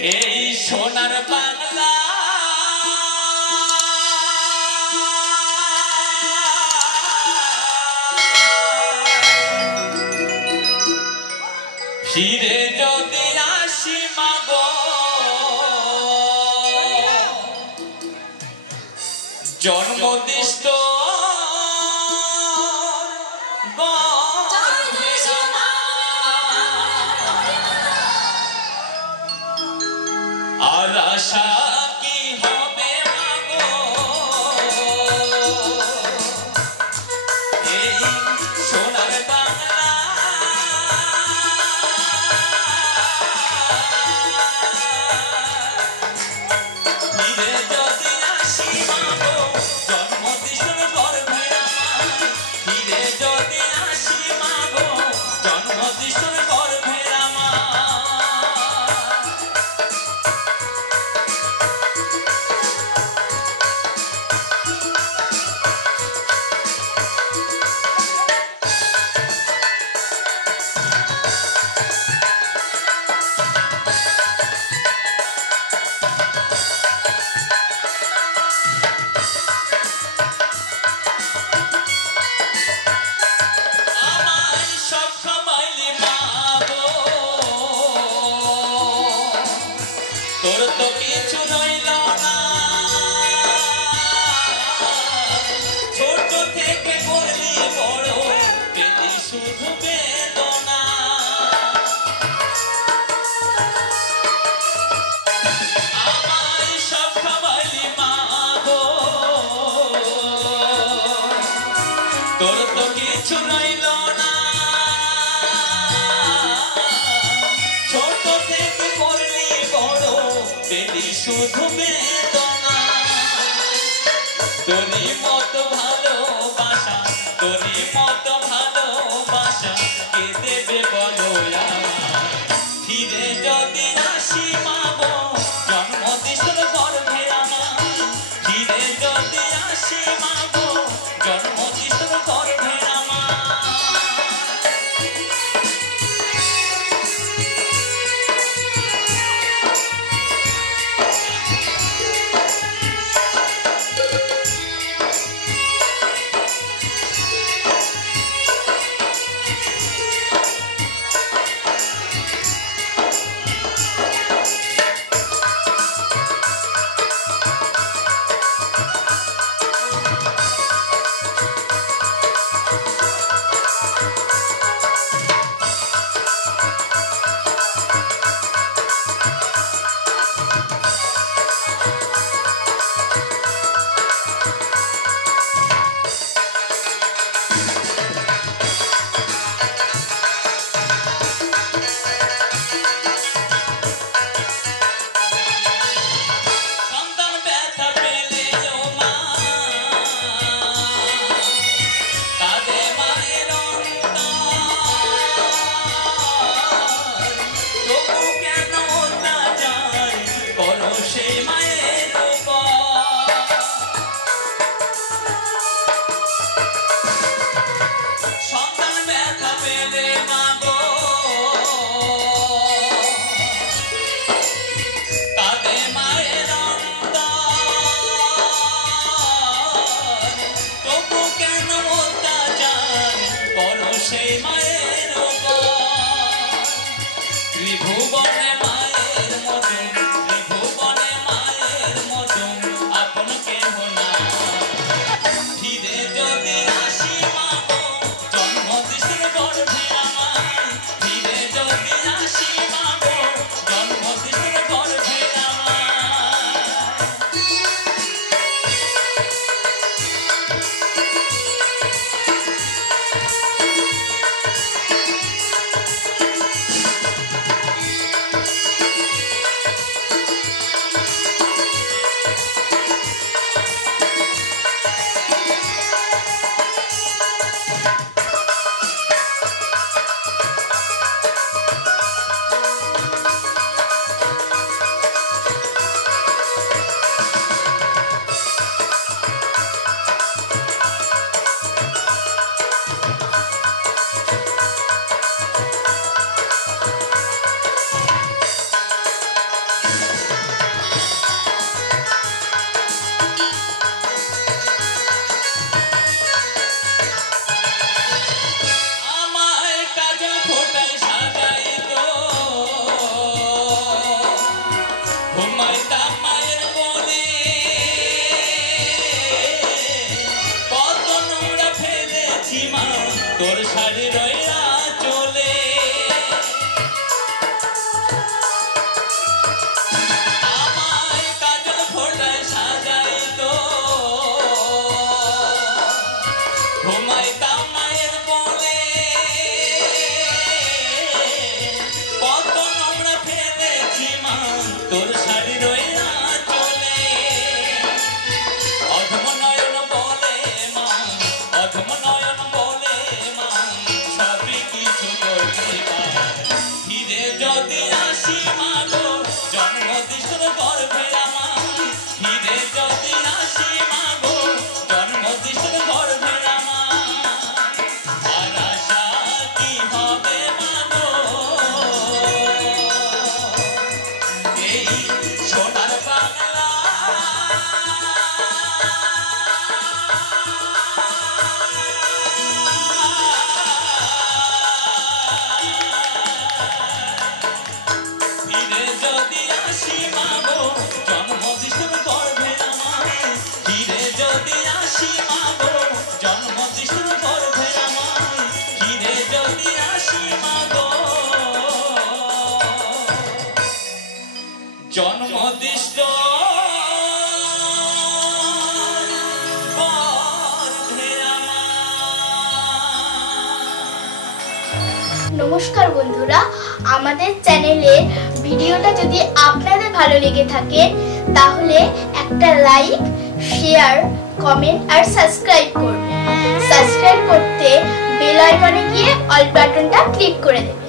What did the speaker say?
এই সোনার বাংলা ফিরে যদি আসি মাগো জন্মদিষ্ট আর আশা কি হবে মাগো এই সোনার বাংলা ফিরে যদি আসি মাগো জন্মদিষ্টের গর্ভে আমার ফিরে যদি আসি মাগো জন্মদিষ্টের গর্ভে আমার তোর তো কিছু রইল না ছোট থেকে করলি বড় পেলি শুধু বেদনা আমায় সব খাওয়াইলি মা গো তোর তো কিছু রইল না ছোট থেকে করলি বড় পেলি শুধু বেদনা তোরই মতো ভালোবাসা তোরই মতো ভালোবাসা কে দেবে বলো আমার ফিরে যদি আসি মাগো জন্মদিষ্টের গর্ভে আমার ফিরে যদি আসি মাগো জন্মদিষ্টের গর্ভে আমার সেই মায়ের ত্রিভুবনে মায়ের মতন ত্রিভুবনে মায়ের মতন আপন কেহ না ফিরে যদি আসি মাগো জন্মদিষ্টের গর্ভে আমার ফিরে যদি আসি মাগো জন্মদিষ্টের গর্ভে আমার জন্মদিষ্ট নমস্কার বন্ধুরা, আমাদের চ্যানেলের ভিডিওটা যদি আপনাদের ভালো লেগে থাকে তাহলে একটা লাইক, শেয়ার, কমেন্ট আর সাবস্ক্রাইব করবেন। সাবস্ক্রাইব করতে বেল আইকনে গিয়ে অল বাটনটা ক্লিক করে দেবেন।